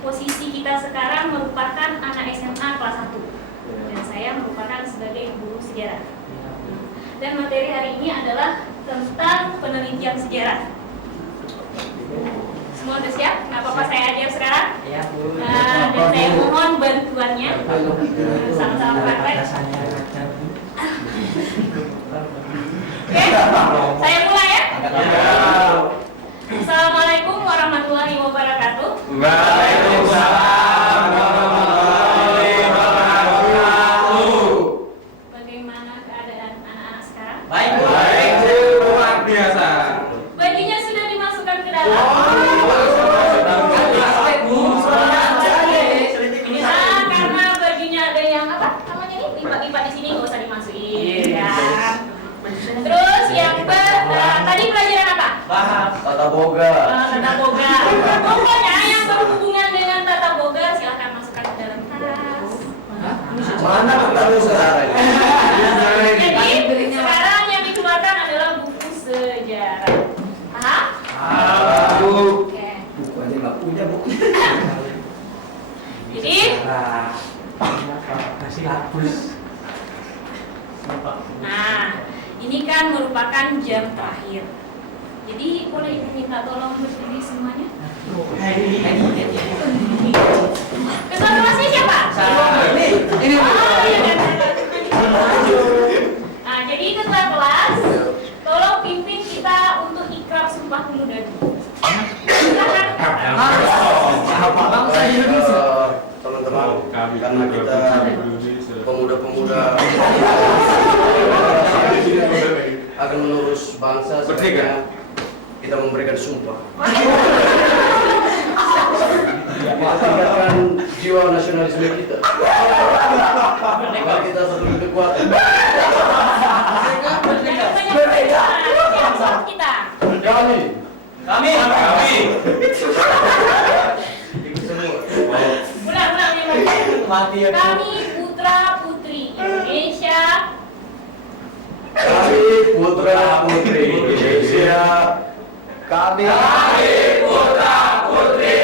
posisi kita sekarang merupakan anak SMA kelas 1 dan saya merupakan sebagai guru sejarah. Dan materi hari ini adalah tentang penelitian sejarah. Semua udah siap? Nggak apa-apa saya ajar sekarang? Iya, Bu. Dan saya mohon bantuannya. Sama-sama praktek. Oke, saya mulai ya. Assalamualaikum warahmatullahi wabarakatuh. Waalaikumsalam warahmatullahi wabarakatuh. Bagaimana keadaan anak-anak sekarang? Baik, Bu. Baik, luar biasa. Bajunya sudah dimasukkan ke dalam. Karena bajunya ada yang apa namanya ini lipat-lipat di sini, nggak usah dimasukin. Ya. Terus yang tadi pelajaran apa? Bahas. Tata boga. Tata boga. Pokoknya yang berhubungan dengan tata boga silahkan masukkan ke dalam tas. Mana ketemu sekarang? Jadi sekarang yang dikeluarkan adalah buku sejarah. Paham? Oke. Buku aja nggak punya buku. Jadi kasih hapus. nah, ini kan merupakan jam terakhir. Jadi boleh Ibu minta tolong berdiri semuanya? Ketua kelasnya siapa? Ini. Oh, iya, dan nah, jadi ketua kelas, tolong pimpin kita untuk ikrab sumpah pemuda dulu. Silakan. Teman-teman, karena kita pemuda-pemuda akan menerus bangsa, sebaiknya kita memberikan sumpah. Meningkatkan jiwa nasionalisme kita. Mari kita satu kekuatan. Kita. Kami. Ikut semua. Ulang. Mati ya. Kami putra putri Indonesia. Kami putra putri Indonesia. Kami putra putri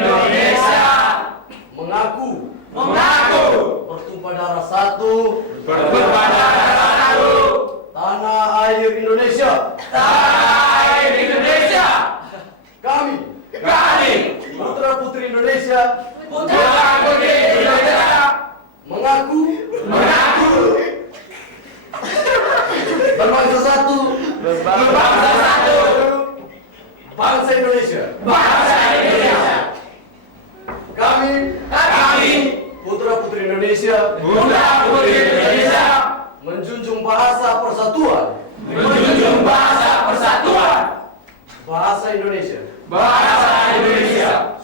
Indonesia. Mengaku bertumpah darah satu. Tanah air Indonesia. Kami putra putri Indonesia. Mengaku berbangsa satu. Bangsa Indonesia. Kami putra putri Indonesia. Menjunjung bahasa persatuan. Bahasa Indonesia.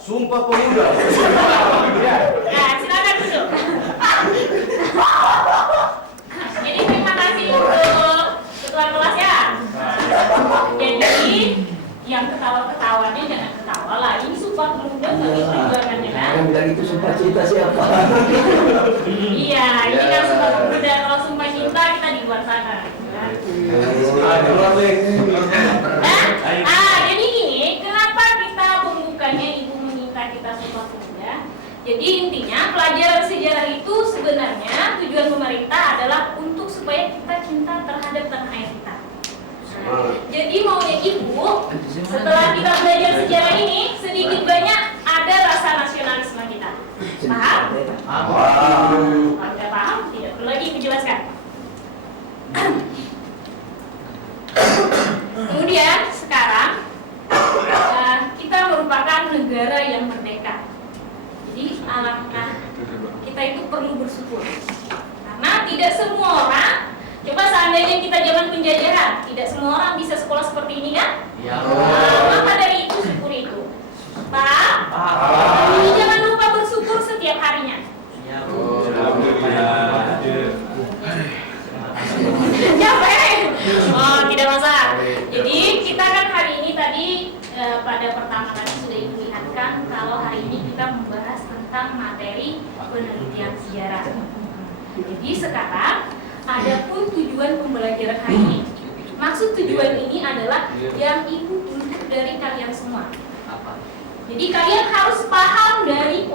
Sumpah Pemuda. Nah, silakan duduk. Jadi terima kasih untuk ketua kelas ya. Jadi yang ketawa-ketawanya jangan ketawa lah. Ini sumpah pemuda nggak bisa dibuatkannya kan? Yang bilang itu sumpah cinta siapa? Iya, ini kan sumpah pemuda. Kalau sumpah cinta kita di luar sana. Kan? Jadi gini, kenapa kita pembukanya Ibu meminta kita sumpah pemuda? Jadi intinya pelajaran sejarah itu sebenarnya tujuan pemerintah adalah untuk supaya kita cinta terhadap tanah air kita. Jadi maunya Ibu, setelah kita belajar sejarah ini, sedikit banyak ada rasa nasionalisme kita. Paham? Kalau tidak paham, tidak perlu lagi dijelaskan. Kemudian sekarang kita merupakan negara yang merdeka. Jadi alangkah kita itu perlu bersyukur. Karena tidak semua orang, coba seandainya kita zaman penjajahan, tidak semua orang bisa sekolah seperti ini kan? Maka dari itu syukur itu. Paham? Jadi jangan lupa bersyukur setiap harinya. Capek? Oh, tidak masalah. Jadi kita kan hari ini tadi pada pertama kali sudah Ibu lihatkan kalau hari ini kita membahas tentang materi penelitian sejarah. Jadi sekarang ada pun tujuan pembelajaran hari ini. Maksud tujuan ini adalah yang Ibu tuntut dari kalian semua. Jadi kalian harus paham dari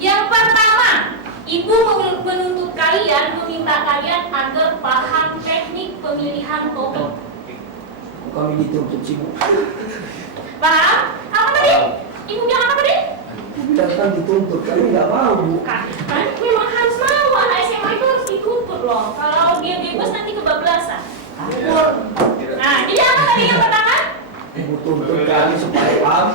Yang pertama, Ibu menuntut kalian, meminta kalian agar paham teknik pemilihan topik. Kami dituntut sih, Bu. Paham? Apa tadi? Ibu bilang apa tadi? Bilang kan dituntut, kami nggak mau, Bu. Kan memang harus mau, anak SMA itu harus dituntut loh. Kalau dia bebas nanti kebablasan. Nah, jadi apa tadi yang pertama? Ibu tuntut kami supaya paham.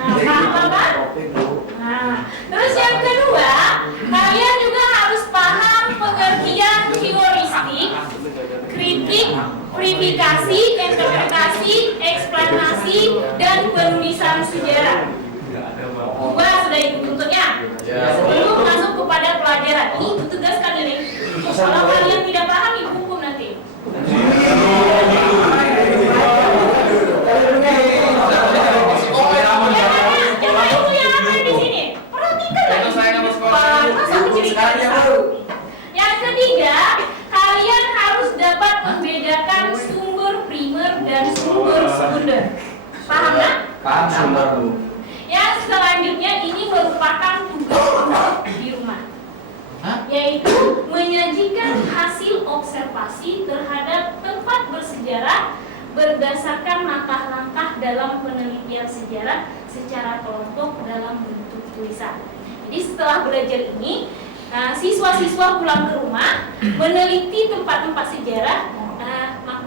Nah, paham apa? Topik, Bu. Nah, terus yang kedua, kalian juga harus paham pengertian heuristik, kritik, verifikasi, interpretasi, eksplanasi, dan penulisan sejarah. Dua sudah itu tuntutnya. Sebelum masuk kepada pelajaran, ini itu tugas kalian nih. Kalau kalian tidak paham, ibu hukum nanti. Yang ketiga, kalian harus dapat membedakan sumber primer dan sumber sekunder. Paham nggak? Paham sumber, Bu. Yang selanjutnya ini merupakan tugas di rumah, yaitu menyajikan hasil observasi terhadap tempat bersejarah berdasarkan langkah-langkah dalam penelitian sejarah secara kelompok dalam bentuk tulisan. Jadi setelah belajar ini, siswa-siswa pulang ke rumah meneliti tempat-tempat sejarah,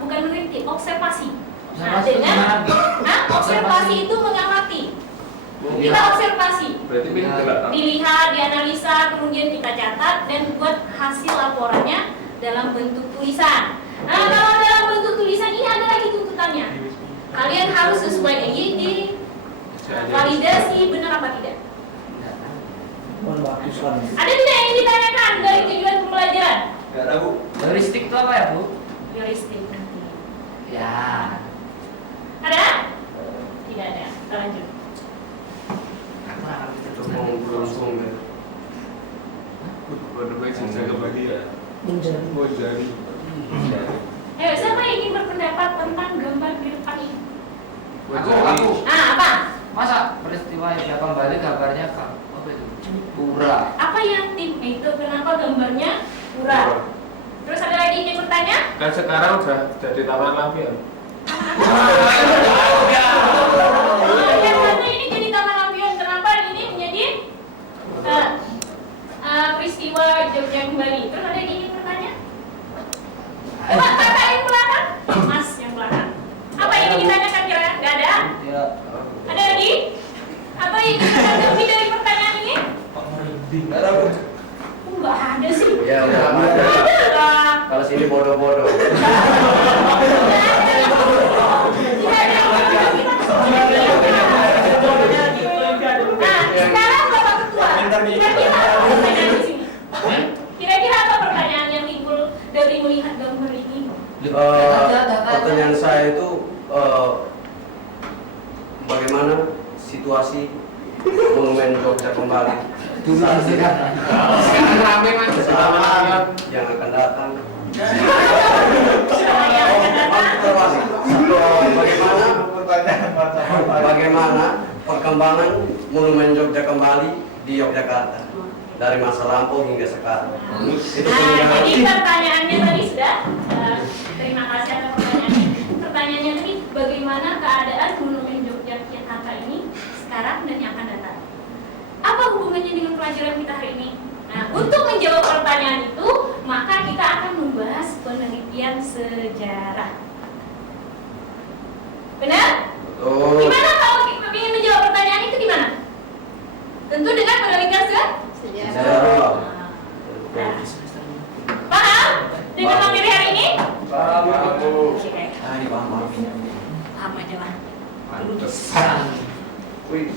bukan meneliti, observasi. Nah, dengan observasi itu mengamati. Kita observasi, dilihat, dianalisa, kemudian kita catat dan buat hasil laporannya dalam bentuk tulisan. Nah, kalau dalam bentuk tulisan ini ada lagi tuntutannya. Kalian harus sesuai EYD, validasi benar apa tidak. Ada tidak yang ingin ditanyakan dari tujuan pembelajaran? Enggak ada, Bu. Heuristik itu apa ya, Bu? Heuristik. Ya. Ada? Tidak ada. Kita lanjut. Aku nggak ngerti itu. Siapa yang ingin berpendapat tentang gambar di depan ini? Aku. Apa? Masa peristiwa yang kembali gambarnya apa itu? Pura. Apa yang tim itu? Kenapa gambarnya pura? Terus ada lagi yang bertanya? Kan sekarang udah jadi taman lampion. Yang satu ini jadi taman lampion. Kenapa ini menjadi peristiwa Jogja kembali? Terus ada yang ingin bertanya? Coba kakak yang belakang, Mas yang belakang. Apa yang ingin ditanyakan kira? Gak ada? Ya. Ada lagi? Apa yang ingin ditanggapi dari pertanyaan ini? Nggak ada, Bu. Enggak ada sih. Ya, udah ada. Ada lah. Kalau sini bodoh-bodoh. Nah, sekarang Bapak Ketua, kira-kira apa pertanyaan di sini? Kira-kira apa pertanyaan yang timbul dari melihat gambar ini? Pertanyaan saya itu bagaimana situasi monumen Jogja kembali saat ini? Sekarang rame Mas. Yang akan datang. Yang akan datang. Bagaimana perkembangan monumen Jogja kembali di Yogyakarta dari masa lampau hingga sekarang? Itu Nah, jadi pertanyaannya tadi sudah. Terima kasih atas pertanyaannya. Pertanyaannya tadi, bagaimana keadaan monumen Yogyakarta ini sekarang dan yang akan datang? Apa hubungannya dengan pelajaran kita hari ini? Nah, untuk menjawab pertanyaan itu, maka kita akan membahas penelitian sejarah. Benar? Betul. Gimana kalau kita ingin menjawab pertanyaan itu gimana? Tentu dengan penelitian Sejarah. Nah, paham dengan materi hari ini? Paham, Bu. Oke. Ini paham. Paham aja lah. Wih.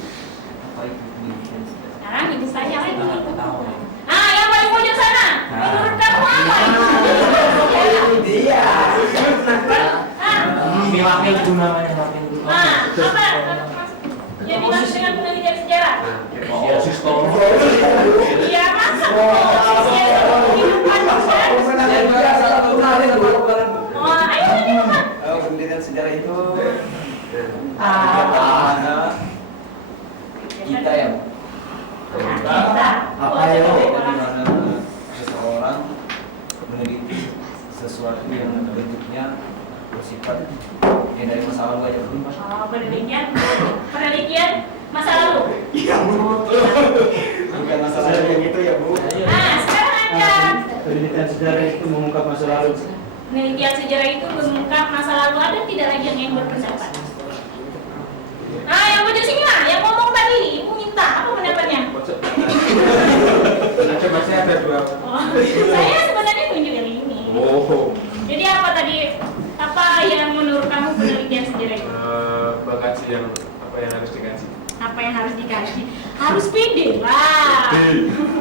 Sekarang ini saya lagi. Nah, yang paling pojok sana. Menurut kamu apa? Dia. Ini wakil itu namanya wakil itu. Nah, apa? Yang dimaksud dengan penelitian sejarah? Iya, masa? Oh, ayo ini apa? Penelitian sejarah itu Kita ya. Kita. bersifat dari masa lalu aja dulu. Oh, penelitian masa lalu. Iya Bu. Bukan masa lalu yang itu ya Bu. Nah, sekarang Anda. Penelitian sejarah itu mengungkap masa lalu. Penelitian sejarah itu mengungkap masa lalu, ada tidak lagi yang berpendapat? Nah, yang pojok sini lah, yang ngomong tadi, ibu minta apa pendapatnya? Masih ada dua. Oh, saya sebenarnya tunjuk yang ini. Oh. Jadi apa tadi? Apa yang menurut kamu penelitian sejarah itu? Mengkaji yang apa yang harus dikaji? Apa yang harus dikaji? Harus pede lah.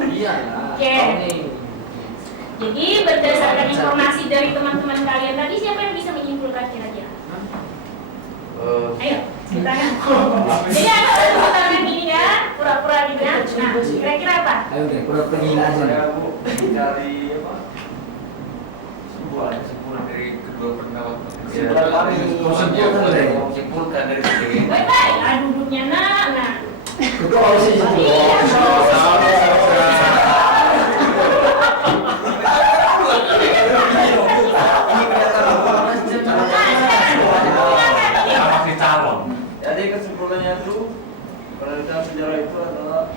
Iya lah. Oke. Jadi berdasarkan informasi dari teman-teman kalian tadi, siapa yang bisa menyimpulkan kira-kira? Ayo, tangan. Jadi ada satu tangan gini ya, pura-pura gitu ya. Nah, kira-kira apa? Ayo deh, pura-pura gila aja. Saya Bu mencari apa? Kesimpulan dari kedua pendapat. Kesimpulan kami simpulkan dari sini. Baik-baik, duduknya nah. Kedua harus masih calon. Jadi kesimpulannya itu penelitian sejarah itu adalah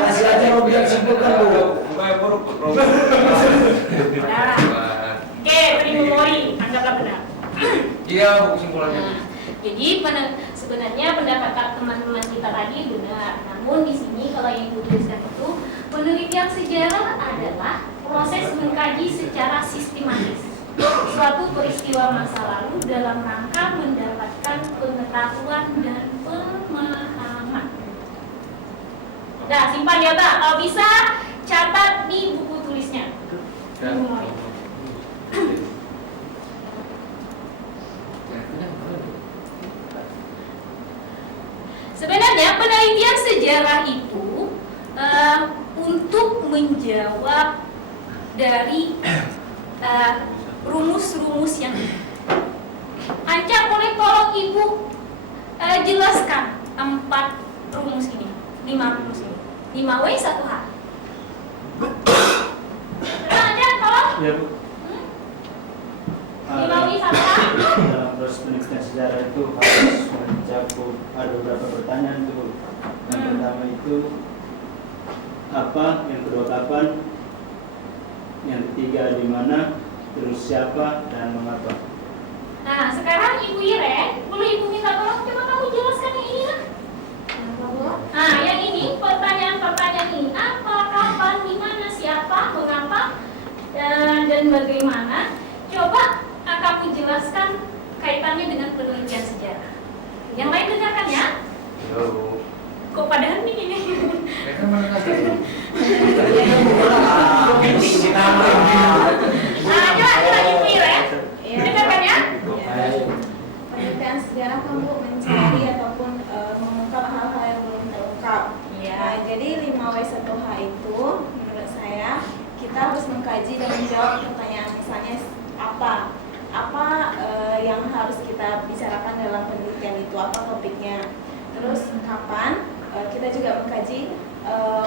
masih aja mau bilang simpulkan dulu. Bukan buruk. Oke, Primo Mori, anggaplah benar. Iya, kesimpulannya. Jadi sebenarnya pendapat teman-teman kita tadi benar. Namun di sini kalau yang ibu tuliskan itu, penelitian sejarah adalah proses mengkaji secara sistematis suatu peristiwa masa lalu dalam rangka mendapatkan pengetahuan dan pemahaman. Nah, simpan ya Pak. Kalau bisa catat di buku tulisnya. Ibu Mori. Sebenarnya penelitian sejarah itu untuk menjawab dari rumus-rumus yang Anca, boleh tolong Ibu jelaskan 4 rumus ini, 5 rumus ini, 5W 1H. Anca, tolong. Ya Bu. 5W 1H. Dalam proses penelitian sejarah itu harus mencakup ada beberapa pertanyaan itu Bu. Yang pertama itu apa, yang kedua kapan, yang ketiga di mana, terus siapa dan mengapa. Nah, sekarang Ibu Iren, boleh Ibu minta tolong coba kamu jelaskan yang ini lah. Nah, yang ini pertanyaan-pertanyaan ini apa, kapan, di mana, siapa, mengapa, dan bagaimana. Coba kamu jelaskan kaitannya dengan penelitian sejarah. Yang lain dengarkan ya. Kok pada hening ini? Mereka mendengar dulu. Nah, coba Ibu Iren, dengarkan ya. Penelitian sejarah kamu mencari ataupun mengungkap hal-hal yang belum terungkap. Nah, jadi 5W1H itu menurut saya kita harus mengkaji dan menjawab pertanyaan, misalnya apa yang harus kita bicarakan dalam penelitian itu, apa topiknya. Terus kapan, kita juga mengkaji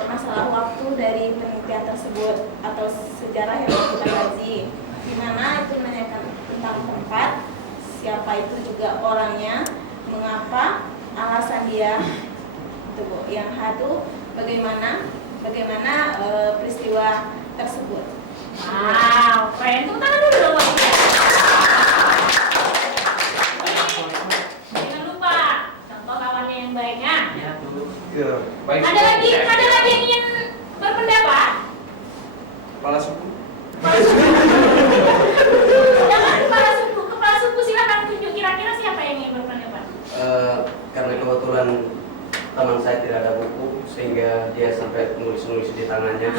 masalah waktu dari penelitian tersebut atau sejarah yang kita kaji. Di mana itu menanyakan tentang tempat, siapa itu juga orangnya, mengapa, alasan dia. Itu Bu. Yang satu bagaimana peristiwa tersebut. Wow, keren. Tepuk tangan dulu dong buat dia. Jangan lupa contoh kawannya yang baiknya. Ya, Bu. Ada lagi yang ingin berpendapat? Kepala suku. Jangan kepala suku silakan tunjuk kira-kira siapa yang ingin berpendapat. Karena kebetulan teman saya tidak ada buku sehingga dia sampai nulis-nulis di tangannya.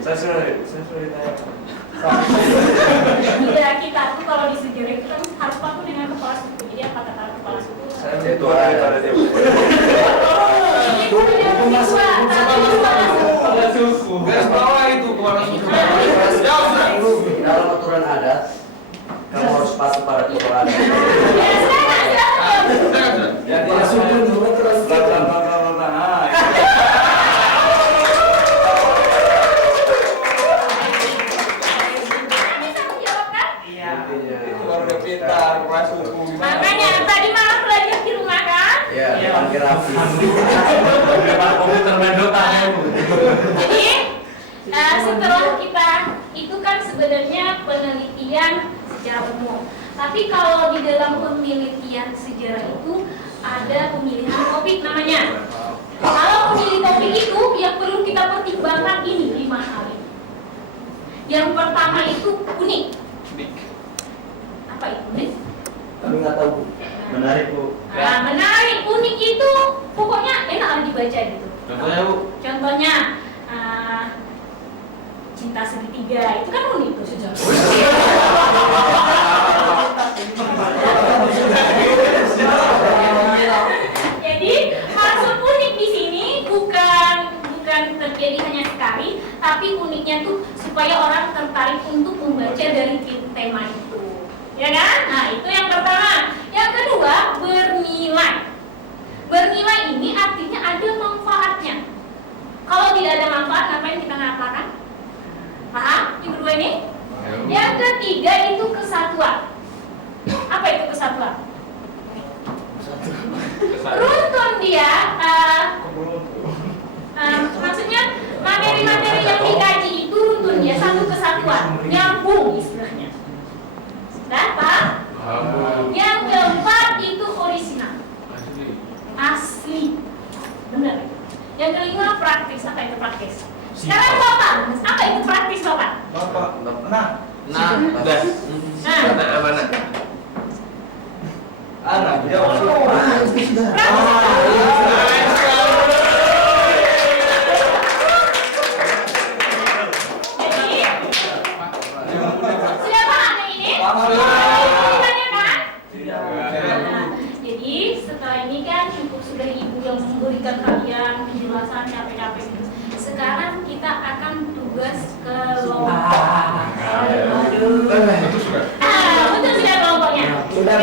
saya sudah ditanya. Tidak, kita tuh kalau di sejarah itu kan harus paku dengan kepala suku. Jadi apa kata kepala suku? Saya itu ada dia. Kepala suku. Garis bawah itu kepala suku. Dalam aturan adat, kamu harus patuh pada kepala adat. Ya, silakan. Ya, dia suku itu terus. Bapak suku. Makanya tadi malam belajar di rumah kan? Ya, panggil rapi. Komputer mendotan. Jadi setelah kita itu kan sebenarnya penelitian secara umum. Tapi kalau di dalam penelitian sejarah itu ada pemilihan topik namanya. Kalau memilih topik itu yang perlu kita pertimbangkan ini 5 hal ini. Yang pertama itu unik. Apa itu unik? Kami nggak tahu. Menarik Bu. Nah, menarik, unik itu pokoknya enak dibaca gitu. Contohnya Bu. Contohnya cinta segitiga itu kan unik tuh sejarah. Jadi maksud unik di sini bukan terjadi hanya sekali, tapi uniknya tuh supaya orang tertarik untuk membaca dari tema itu, ya kan? Nah itu yang pertama. Yang kedua bernilai. Bernilai ini artinya ada manfaatnya. Kalau tidak ada manfaat, ngapain kita ngapalkan? Paham? Yang kedua ini. Yang ketiga itu kesatuan. Apa itu kesatuan? Runtun dia. Maksudnya materi-materi yang dikaji itu runtun dia, satu kesatuan, nyambung istilahnya. Paham? Yang keempat itu orisinal, asli, benar. Yang kelima praktis. Apa itu praktis? Sekarang Bapak, apa itu praktis Bapak? Sudah paham yang ini? Bukannya kan? Jadi setelah ini kan cukup sudah Ibu yang memberikan kalian penjelasan capek-capek gitu. Sekarang kita akan tugas kelompok. Betul sudah kelompoknya. Sudah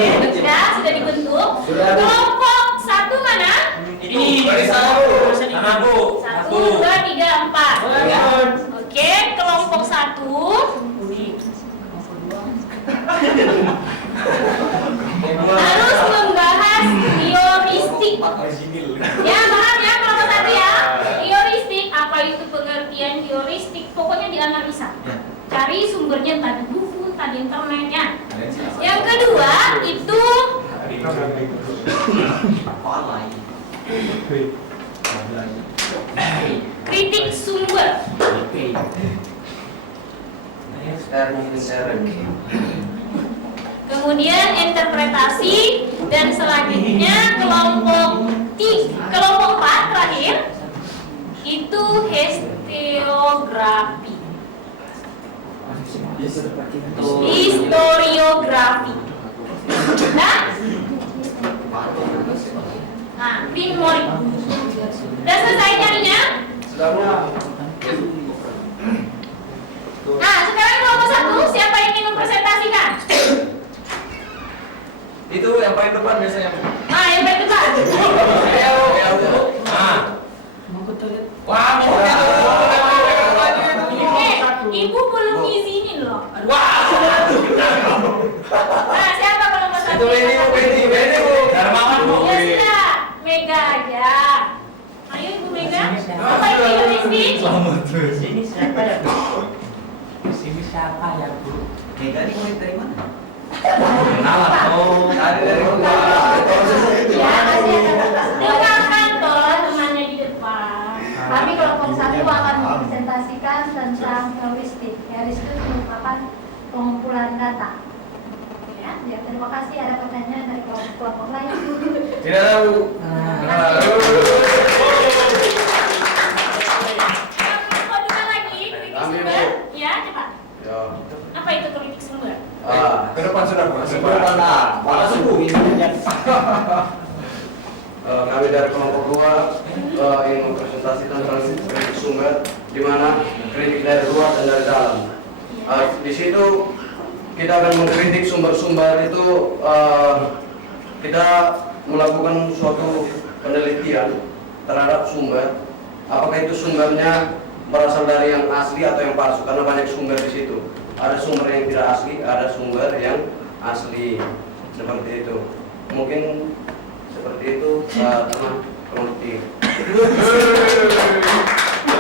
dibentuk. Kelompok 1 mana? Ini. Sama Bu. 1, 2, 3, 4. Oke, kelompok 1. Harus membahas heuristik. Ya, paham ya kelompok 1 ya? Heuristik, apa itu pengertian heuristik? Pokoknya dianalisa. Cari sumbernya entah di buku, entah di internetnya. Yang kedua itu kritik sumber. Kemudian interpretasi dan selanjutnya kelompok 4 terakhir itu historiografi. Nah, primori. Udah selesai carinya? Nah, sekarang kelompok 1 siapa yang ingin mempresentasikan? Itu yang paling depan biasanya. Nah, yang paling depan. Wah, mau Ibu belum izinin loh. Wah. Nah, siapa kelompok 1? Itu Beni, Bu. Darmawan, Bu. Ya sudah, Mega aja. Ayo Ibu Mega. Apa itu heuristik? Selamat terus. Ini siapa ya Bu? Sini siapa ya Bu? Mega ini murid dari mana? Kenalan. Oh, Dari rumah. Dengarkan toh temannya di depan. Kami kelompok 1 akan mempresentasikan tentang heuristik. Heuristik merupakan pengumpulan data. Ya, terima kasih. Ada pertanyaan dari kelompok lain? Tidak tahu. Kedua lagi kritik sumber. Ya, cepat. Apa itu kritik sumber? Ke depan sudah, Pak Suku. Kami dari kelompok 2 ingin mempresentasikan tentang kritik sumber, di mana kritik dari luar dan dari dalam. Di situ kita akan mengkritik sumber-sumber itu. Kita melakukan suatu penelitian terhadap sumber. Apakah itu sumbernya berasal dari yang asli atau yang palsu? Karena banyak sumber di situ. Ada sumber yang tidak asli, ada sumber yang asli. seperti itu. Mungkin seperti itu teman kelompok.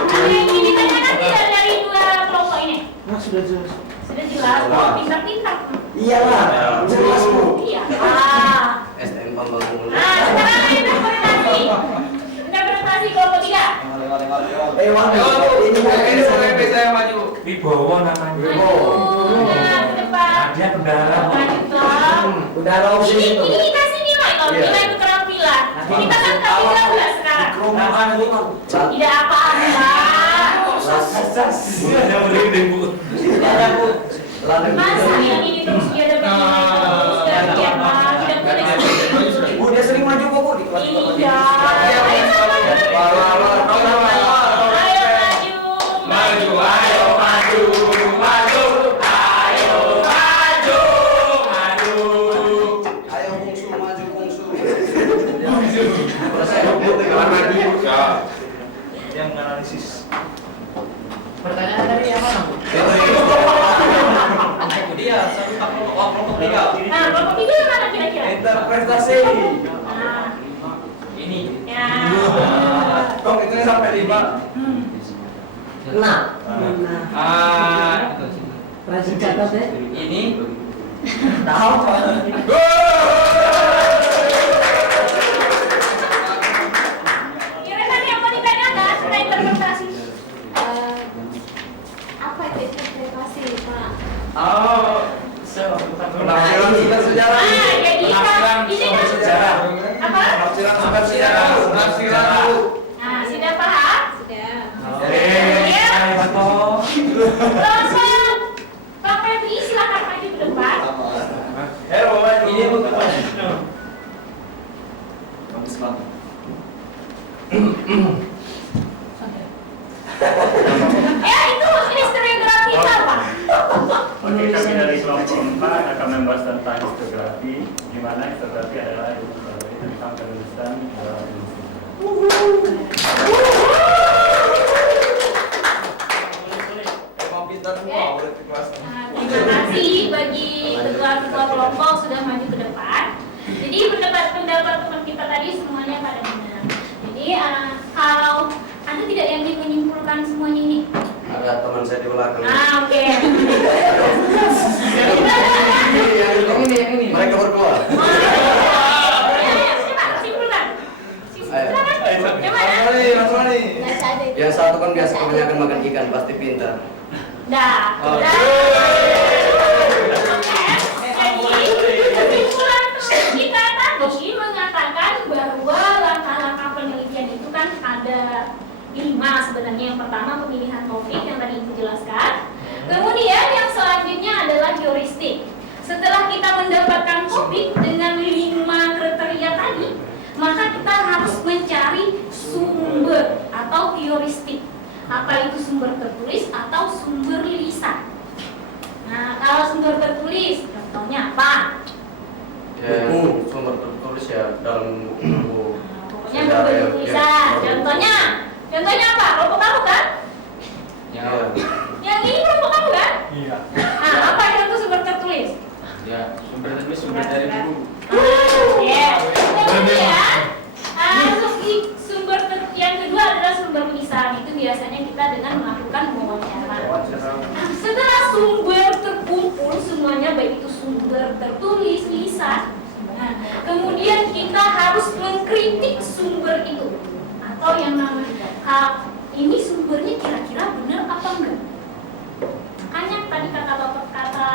Ada yang ingin ditanyakan tidak dari dua kelompok ini? Nah, sudah jelas. Sudah jelas, oh pintar-pintar. Iyalah, jelas Bu. Iya. STM Pembangunan. Sekarang interpretasi kelompok 3. Ini saya maju. Wibowo namanya. Maju. Nah, ke depan. Dia bendara. Maju dong. Ini kasih nilai kalau nilai keterampilan. Kita kan kasih 13 sekarang. Tidak apa-apa. Ada merinding Bu. Masa yang ini terus dia dapat nilai terus dan dia tidak boleh. Bu, dia sering maju kok Bu di kelas. Iya. Ayo maju. Maju, ayo maju, maju, ayo maju, maju. Ayo bungsu maju bungsu. Yang analisis. Pertanyaan dari yang mana, Bu? Dia kelompok 3. Nah, kelompok 3 yang mana kira-kira? Interpretasi. Nah, Ini. ya. Kok itu sampai 5? Nah. Rajin catat ya. Ini. Tahu. Kira-kira yang mau ditanyakan sudah interpretasi. Apa itu interpretasi, Pak? Penafsiran sumber sejarah. Jadi ini kan sejarah. apa? Penafsiran sumber sejarah. Penafsiran dulu. Nah, sudah paham? Sudah. Ya. Betul. Terus Pak Febri silakan maju ke depan. Ini bukan bagus banget. Ya itu historiografi itu apa? Oke, kami dari kelompok 4 akan membahas tentang historiografi, di mana historiografi adalah ilmu tentang penulisan Terima kasih bagi ketua-ketua kelompok sudah maju ke depan. Jadi pendapat teman kita tadi semuanya pada benar. Jadi kalau Anda tidak yang ingin menyimpulkan semuanya ini? Ada teman saya di belakang. Oke. Yang ini. Mereka berdua. Simpulkan. Simpulkan. Yang mana? Baca ada itu. Yang satu kan biasa kebanyakan makan ikan, pasti pintar. Dah. Jadi kesimpulan kita tadi mengatakan bahwa langkah-langkah penelitian itu kan ada 5 sebenarnya. Yang pertama pemilihan topik yang tadi Ibu jelaskan. Kemudian yang selanjutnya adalah heuristik. Setelah kita mendapatkan topik dengan 5 kriteria tadi, maka kita harus mencari sumber atau heuristik. Apa itu sumber tertulis atau sumber lisan? Nah, kalau sumber tertulis, contohnya apa? Ya, sumber tertulis ya dalam buku. Pokoknya berbentuk tulisan. Contohnya apa? Kelompok kamu kan? Ya. Yang ini kelompok kamu kan? Iya. Nah, apa contoh sumber tertulis? Ya, sumber tertulis sumber dari buku. Kemudian, yang kedua adalah sumber lisan. Itu biasanya kita dengan melakukan wawancara. Nah, setelah sumber terkumpul semuanya, baik itu sumber tertulis, lisan, nah, kemudian kita harus mengkritik sumber itu, atau yang namanya ini sumbernya kira-kira benar apa enggak. Makanya tadi kata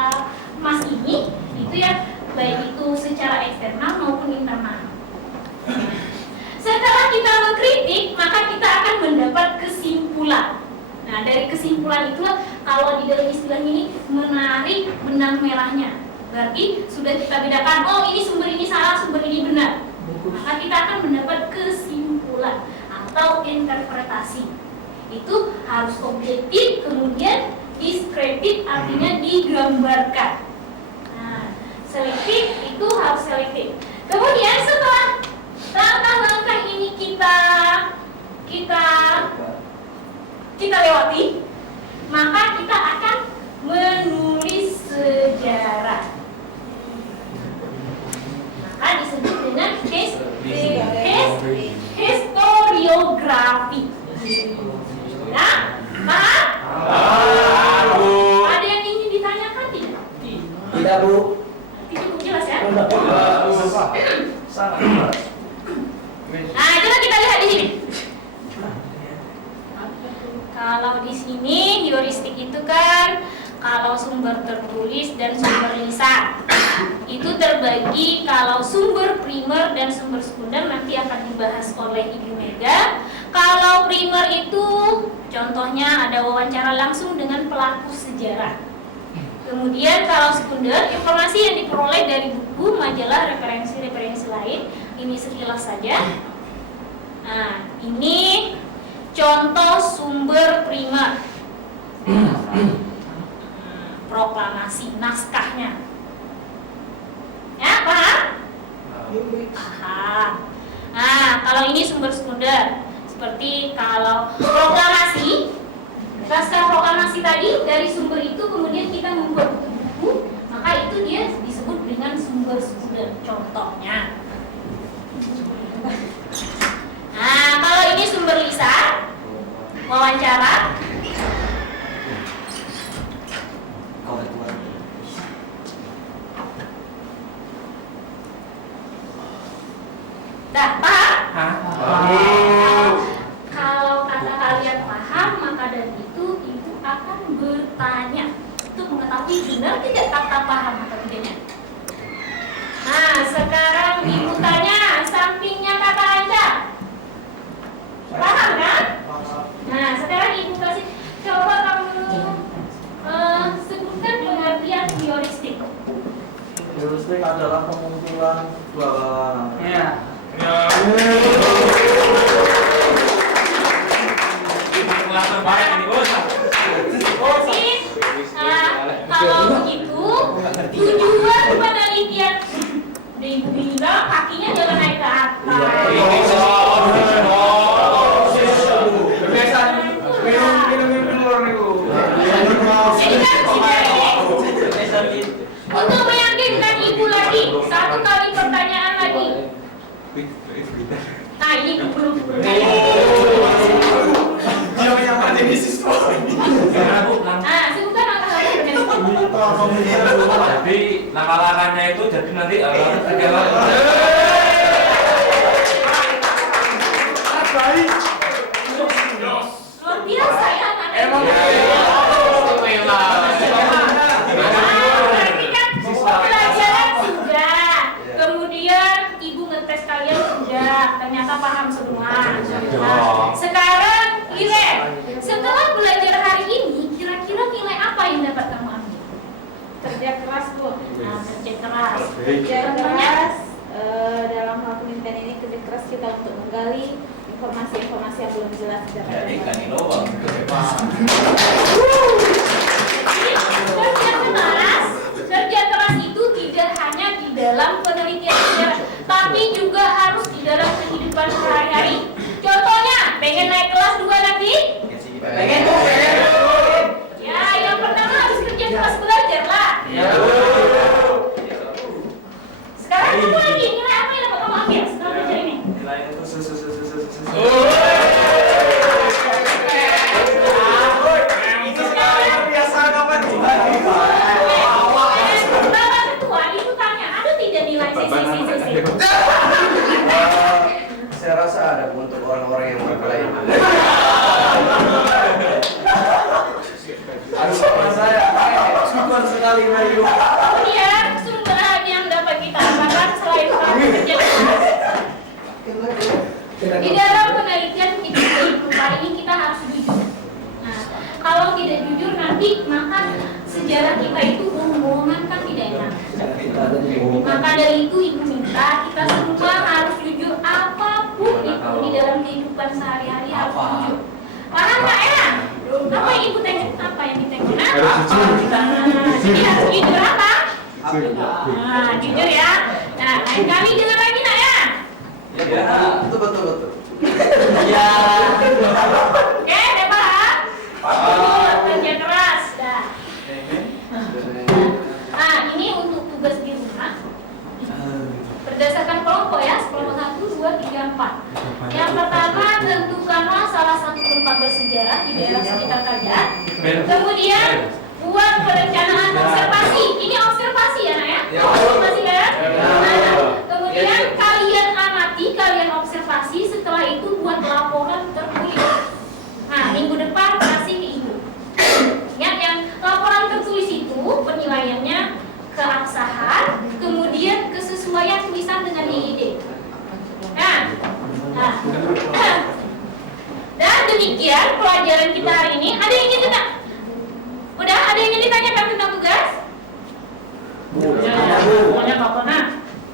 Mas ini itu ya, baik itu secara eksternal maupun internal. Setelah kita mengkritik, maka kita akan mendapat kesimpulan. Nah, dari kesimpulan itulah kalau di dalam istilah ini menarik benang merahnya. Berarti sudah kita bedakan, oh ini sumber ini salah, sumber ini benar. Maka kita akan mendapat kesimpulan atau interpretasi. Itu harus objektif, kemudian diskredit artinya digambarkan. Nah, selektif itu harus selektif. Kemudian setelah langkah-langkah ini kita lewati, maka kita akan menulis sejarah. Ya Bu. Ini cukup jelas ya. Sangat jelas. Nah, coba kita lihat di sini. Kalau di sini heuristik itu kan kalau sumber tertulis dan sumber lisan itu terbagi. Kalau sumber primer dan sumber sekunder nanti akan dibahas oleh Ibu Mega. Kalau primer itu contohnya ada wawancara langsung dengan pelaku sejarah. Kemudian kalau sekunder, informasi yang diperoleh dari buku, majalah, referensi-referensi lain. Ini sekilas saja. Nah, ini contoh sumber primer. Proklamasi, naskahnya. Ya, paham? Paham. Nah, kalau ini sumber sekunder. Seperti kalau proklamasi, naskah proklamasi tadi dari sumber itu kemudian kita membuat buku, maka itu dia disebut dengan sumber sekunder. Contohnya. Nah, kalau ini sumber lisan, wawancara. Dah, paham? Kalau kata kalian paham, maka dari itu ibu akan bertanya untuk mengetahui benar tidak kata paham atau tidaknya. Nah, sekarang ibu tanya sampingnya kata Anda. Paham kan? Nah, sekarang ibu kasih coba kamu sebutkan pengertian heuristik. Heuristik adalah pengumpulan dua. Iya. Langsung baik ini bos. Kalau begitu, tujuan penelitian ibu bilang kakinya jangan naik ke atas. Jadi kan untuk meyakinkan ibu lagi, satu kali pertanyaan lagi. Nah, ini belum. Nah, sebutkan langkah-langkah. Jadi langkah-langkahnya itu jadi nanti Luar biasa ya anak. Emang berarti kan pelajaran sudah. Kemudian ibu ngetes kalian sudah. Ternyata paham semua. Nah, sekarang nilai. Setelah belajar hari ini, kira-kira nilai apa yang dapat kamu ambil? Kerja keras Bu. Nah, kerja keras. Kerja Contohnya? keras dalam hal penelitian ini kerja keras kita untuk menggali informasi-informasi yang belum jelas secara Jadi kan dalam. ini loh. Kerja keras itu tidak hanya di dalam penelitian sejarah, tapi juga harus di dalam kehidupan sehari-hari. Contohnya, pengen naik kelas 2 nanti? pengen tuh. Ya, yang pertama harus kerja keras belajar lah. Sekarang kamu lagi nilai apa yang dapat kamu ambil setelah belajar ini? Nilai itu Bapak ketua itu tanya, ada tidak nilai CC? Saya rasa ada untuk orang-orang yang berkelahi. super sekali Mayu. Kemudian sumber yang dapat kita dapatkan selain kamu kerja keras. Di dalam penelitian kali ini kita harus jujur. Nah, kalau tidak jujur nanti maka sejarah kita itu bohong-bohongan kan tidak enak. Maka dari itu ibu minta kita semua harus jujur apapun itu di dalam kehidupan sehari-hari harus jujur. Paham nggak ya? Apa yang ibu tengok? Apa yang ditengok? Jadi harus jujur apa? Nah, jujur ya. Nah, lain kali jangan lagi nak ya. Betul. Iya. Oke, udah paham? Kerja keras, dah. Nah, ini untuk tugas di rumah. Berdasarkan kelompok ya, kelompok 1, 2, 3, 4. Yang pertama, tentukanlah salah satu tempat bersejarah di daerah sekitar kalian. Kemudian, buat perencanaan observasi. Ini observasi ya. Kemudian pelajaran kita hari ini, ada yang ingin ditanya? Udah, ada yang ingin ditanyakan tentang tugas? Pokoknya Kak Pona.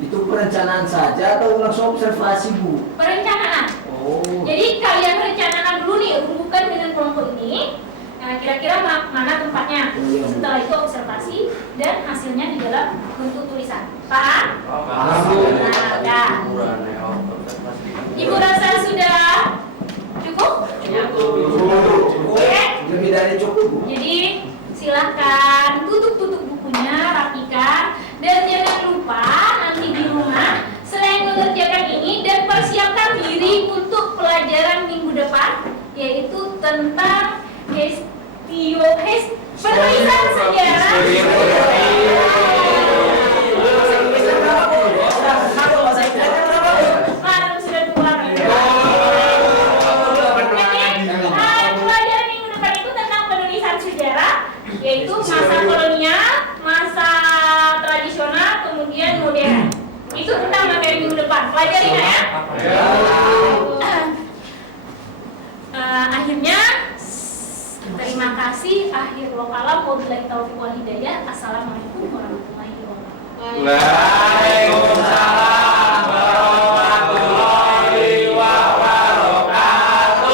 Itu perencanaan saja atau langsung observasi, Bu? Perencanaan. Oh. Jadi kalian rencanakan dulu nih rumbukan dengan kelompok ini. Nah, kira-kira mana tempatnya? Setelah itu observasi dan hasilnya di dalam bentuk tulisan. Paham? Nah, udah. Ibu rasa sudah cukup? Oke. Lebih dari cukup, Bu. Jadi silahkan tutup bukunya, rapikan, dan jangan lupa nanti di rumah selain mengerjakan ini dan persiapkan diri untuk pelajaran minggu depan, yaitu tentang penulisan sejarah. Malam sudah tua. Pelajaran minggu depan itu tentang penulisan sejarah, yaitu masa kolonial, masa tradisional, kemudian modern. Itu tentang materi minggu depan. Pelajari ya. Akhirnya terima kasih. Akhir kalam, wabillahi taufiq wal hidayah. Assalamualaikum warahmatullahi wabarakatuh.